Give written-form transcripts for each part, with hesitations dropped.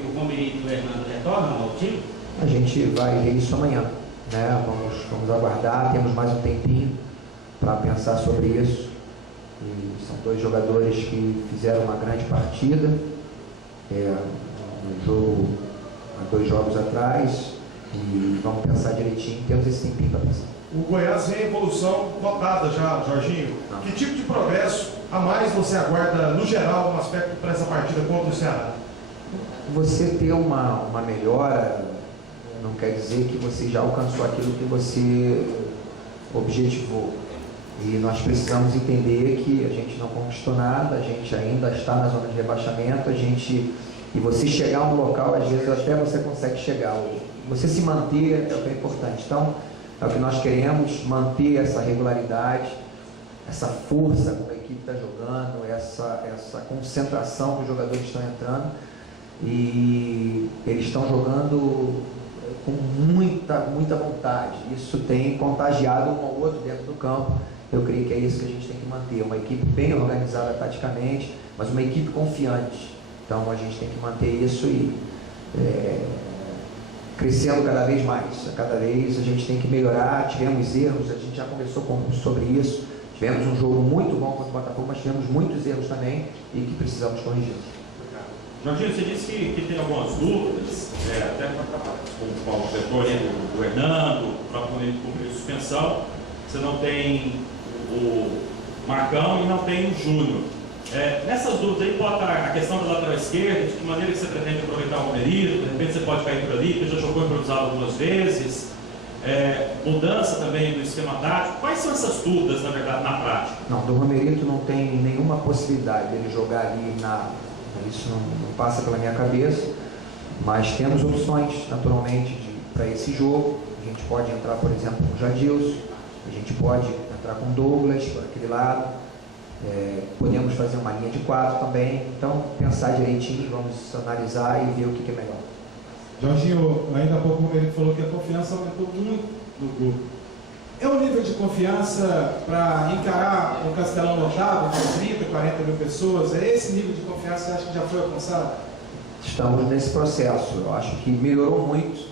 que o Romerito e o Hernando retornam ao time? A gente vai ver isso amanhã, né? Vamos aguardar, temos mais um tempinho para pensar sobre isso. E são dois jogadores que fizeram uma grande partida no jogo, há 2 jogos atrás, e vamos pensar direitinho, temos esse tempinho para pensar. O Goiás vem em evolução notada já, Jorginho. Não. Que tipo de progresso a mais você aguarda, no geral, no aspecto para essa partida contra o Ceará? Você ter uma melhora não quer dizer que você já alcançou aquilo que você objetivou. E nós precisamos entender que a gente não conquistou nada, a gente ainda está na zona de rebaixamento, e você chegar a um local, às vezes até você consegue chegar. Você se manter é o que é importante. Então, é o que nós queremos, manter essa regularidade, essa força como a equipe está jogando, essa concentração que os jogadores estão entrando, e eles estão jogando com muita vontade. Isso tem contagiado um ao outro dentro do campo. Eu creio que é isso que a gente tem que manter, uma equipe bem organizada taticamente, mas uma equipe confiante. Então a gente tem que manter isso e crescendo cada vez mais. Cada vez a gente tem que melhorar. Tivemos erros, a gente já conversou sobre isso. Tivemos um jogo muito bom contra o Botafogo, mas tivemos muitos erros também e que precisamos corrigir. Jorginho, você disse que tem algumas dúvidas, até com o setor do Hernando, o próprio cumprir suspensão. Você não tem o Marcão e não tem o Júnior. Nessas dúvidas aí pode estar a questão da lateral esquerda, de que maneira que você pretende aproveitar o Romerito, de repente você pode cair por ali, porque já jogou improvisado algumas vezes. Mudança também do esquema tático. Quais são essas dúvidas, na verdade, na prática? Não, do Romerito não tem nenhuma possibilidade dele jogar ali isso não passa pela minha cabeça, mas temos opções, naturalmente, para esse jogo. A gente pode entrar, por exemplo, com o Jadilson, a gente pode entrar com o Douglas, por aquele lado, podemos fazer uma linha de 4 também. Então, pensar direitinho, vamos analisar e ver o que é melhor. Jorginho, ainda há pouco o Romerito falou que a confiança aumentou muito no grupo. É um nível de confiança para encarar um Castelão lotado, com 30, 40 mil pessoas? É esse nível de confiança que você acha que já foi alcançado? Estamos nesse processo. Eu acho que melhorou muito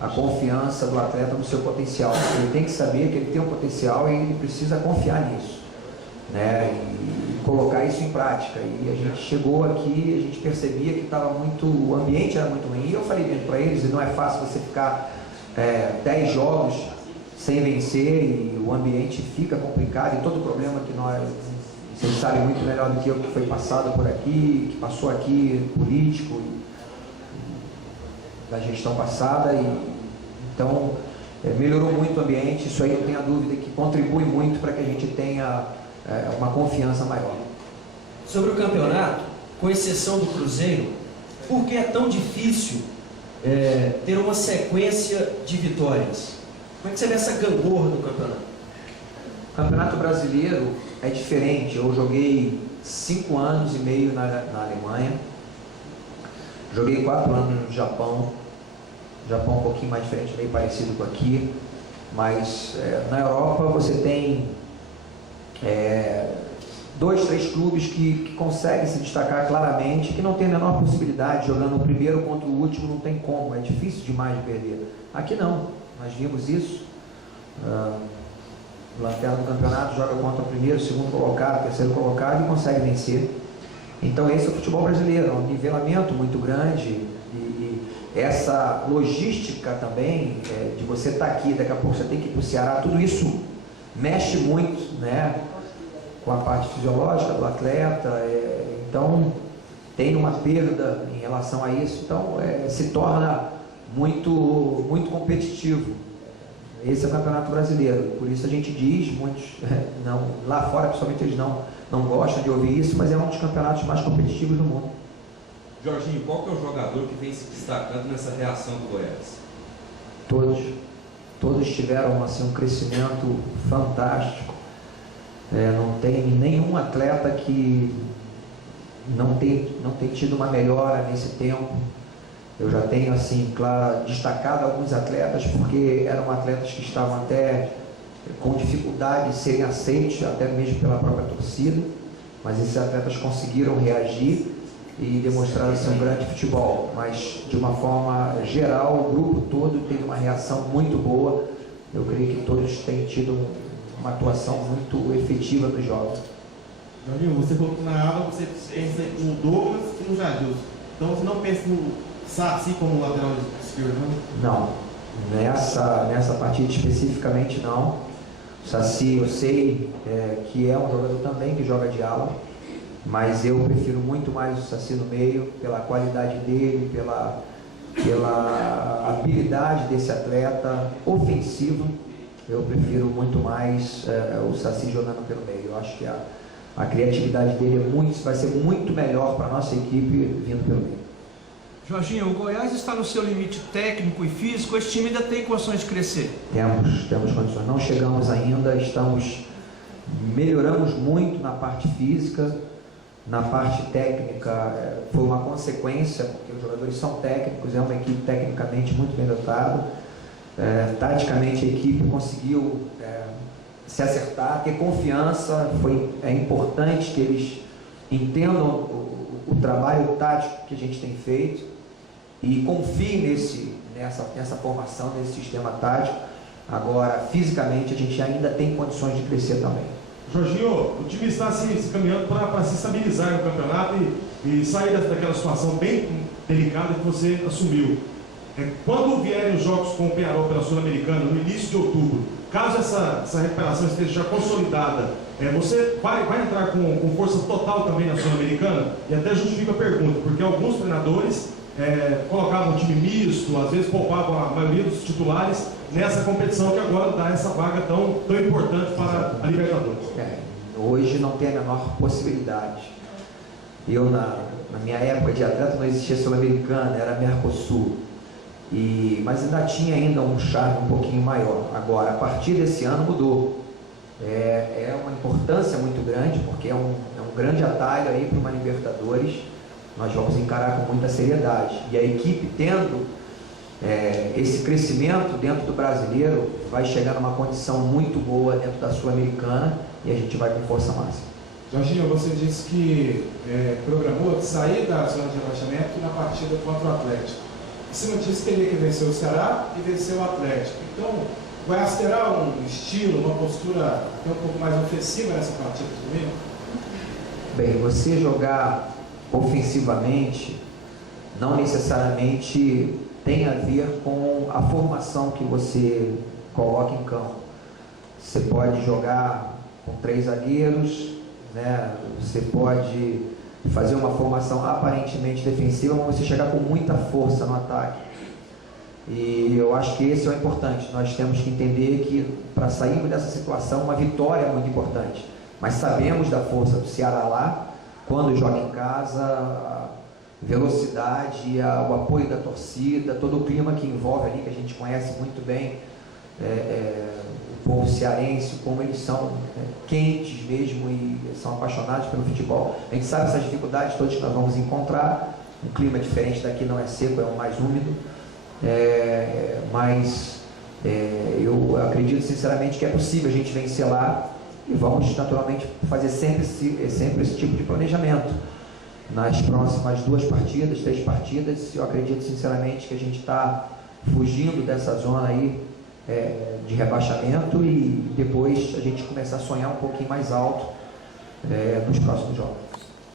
a confiança do atleta no seu potencial. Ele tem que saber que ele tem um potencial e ele precisa confiar nisso, né? E colocar isso em prática. E a gente chegou aqui, a gente percebia que o ambiente era muito ruim. E eu falei mesmo para eles, não é fácil você ficar 10 jogos sem vencer e o ambiente fica complicado, e todo o problema que vocês sabem muito melhor do que eu, que foi passado por aqui, que passou aqui, político, da gestão passada, então melhorou muito o ambiente. Isso aí, não tenha dúvida que contribui muito para que a gente tenha uma confiança maior. Sobre o campeonato, com exceção do Cruzeiro, por que é tão difícil ter uma sequência de vitórias? Como é que você vê essa gangorra no campeonato? O Campeonato Brasileiro é diferente. Eu joguei 5 anos e meio na Alemanha, joguei 4 anos no Japão. O Japão é um pouquinho mais diferente, meio parecido com aqui, mas na Europa você tem 2, 3 clubes que conseguem se destacar claramente, que não tem a menor possibilidade, jogando o primeiro contra o último, não tem como, é difícil demais de perder. Aqui não. Nós vimos isso. O lanterna do campeonato joga contra o primeiro, segundo colocado, terceiro colocado e consegue vencer. Então esse é o futebol brasileiro, é um nivelamento muito grande, e essa logística também, de você estar aqui, daqui a pouco você tem que ir para o Ceará, tudo isso mexe muito, né, com a parte fisiológica do atleta. Então tem uma perda em relação a isso, então se torna muito competitivo. Esse é o Campeonato Brasileiro, por isso a gente diz, muitos lá fora principalmente eles não gostam de ouvir isso, mas é um dos campeonatos mais competitivos do mundo. Jorginho, qual que é o jogador que vem se destacando nessa reação do Goiás? Todos tiveram assim, um crescimento fantástico. Não tem nenhum atleta que não tem tido uma melhora nesse tempo. Eu já tenho, assim, claro, destacado alguns atletas, porque eram atletas que estavam até com dificuldade de serem aceitos, até mesmo pela própria torcida, mas esses atletas conseguiram reagir e demonstraram ser um grande futebol, mas de uma forma geral o grupo todo teve uma reação muito boa. Eu creio que todos têm tido uma atuação muito efetiva nos jogos. Jorginho, você falou que na aula você pensa no Douglas e no Jadilson. Então você não pensa no Saci como lateral esquerdo, não? Não, nessa partida especificamente não. O Saci eu sei que é um jogador também que joga de ala, mas eu prefiro muito mais o Saci no meio, pela qualidade dele, pela habilidade desse atleta ofensivo. Eu prefiro muito mais o Saci jogando pelo meio. Eu acho que a criatividade dele vai ser muito melhor para a nossa equipe vindo pelo meio. Jorginho, o Goiás está no seu limite técnico e físico, esse time ainda tem condições de crescer? Temos condições, não chegamos ainda, melhoramos muito na parte física, na parte técnica foi uma consequência, porque os jogadores são técnicos, é uma equipe tecnicamente muito bem dotada, taticamente a equipe conseguiu se acertar, ter confiança, é importante que eles entendam o trabalho tático que a gente tem feito e confiem nessa formação, nesse sistema tático. Agora, fisicamente, a gente ainda tem condições de crescer também. Jorginho, o time está se caminhando para se estabilizar no campeonato e sair daquela situação bem delicada que você assumiu. Quando vierem os jogos com o Penharol pela Sul-Americana, no início de outubro, caso essa recuperação esteja já consolidada, você vai entrar com força total também na Sul-Americana? E até justifica a pergunta, porque alguns treinadores colocavam um time misto, às vezes poupavam a maioria dos titulares nessa competição que agora dá essa vaga tão importante para a Libertadores. Hoje não tem a menor possibilidade. Eu, na minha época de atleta, não existia Sul-Americana, era Mercosul. Mas ainda tinha um charme um pouquinho maior. Agora, a partir desse ano mudou. É uma importância muito grande, porque é um grande atalho aí para uma Libertadores. Nós vamos encarar com muita seriedade. E a equipe tendo esse crescimento dentro do brasileiro, vai chegar numa condição muito boa dentro da Sul-Americana e a gente vai com força máxima. Jorginho, você disse que programou de sair da zona de rebaixamento na partida contra o Atlético. Você não disse que teria que vencer o Ceará e vencer o Atlético. Então, o Goiás terá um estilo, uma postura um pouco mais ofensiva nessa partida de domingo? Bem, você jogar ofensivamente não necessariamente tem a ver com a formação que você coloca em campo. Você pode jogar com 3 zagueiros, né? Você pode fazer uma formação aparentemente defensiva, mas você chegar com muita força no ataque. E eu acho que esse é o importante. Nós temos que entender que para sairmos dessa situação, uma vitória é muito importante. Mas sabemos da força do Ceará lá, quando joga em casa, a velocidade, o apoio da torcida, todo o clima que envolve ali, que a gente conhece muito bem, o povo cearense, como eles são quentes mesmo e são apaixonados pelo futebol. A gente sabe essas dificuldades todas que nós vamos encontrar. Um clima diferente daqui, não é seco, é o mais úmido. Mas eu acredito sinceramente que é possível a gente vencer lá e vamos naturalmente fazer sempre esse tipo de planejamento. Nas próximas 2 partidas, 3 partidas, eu acredito sinceramente que a gente está fugindo dessa zona aí de rebaixamento e depois a gente começar a sonhar um pouquinho mais alto nos próximos jogos.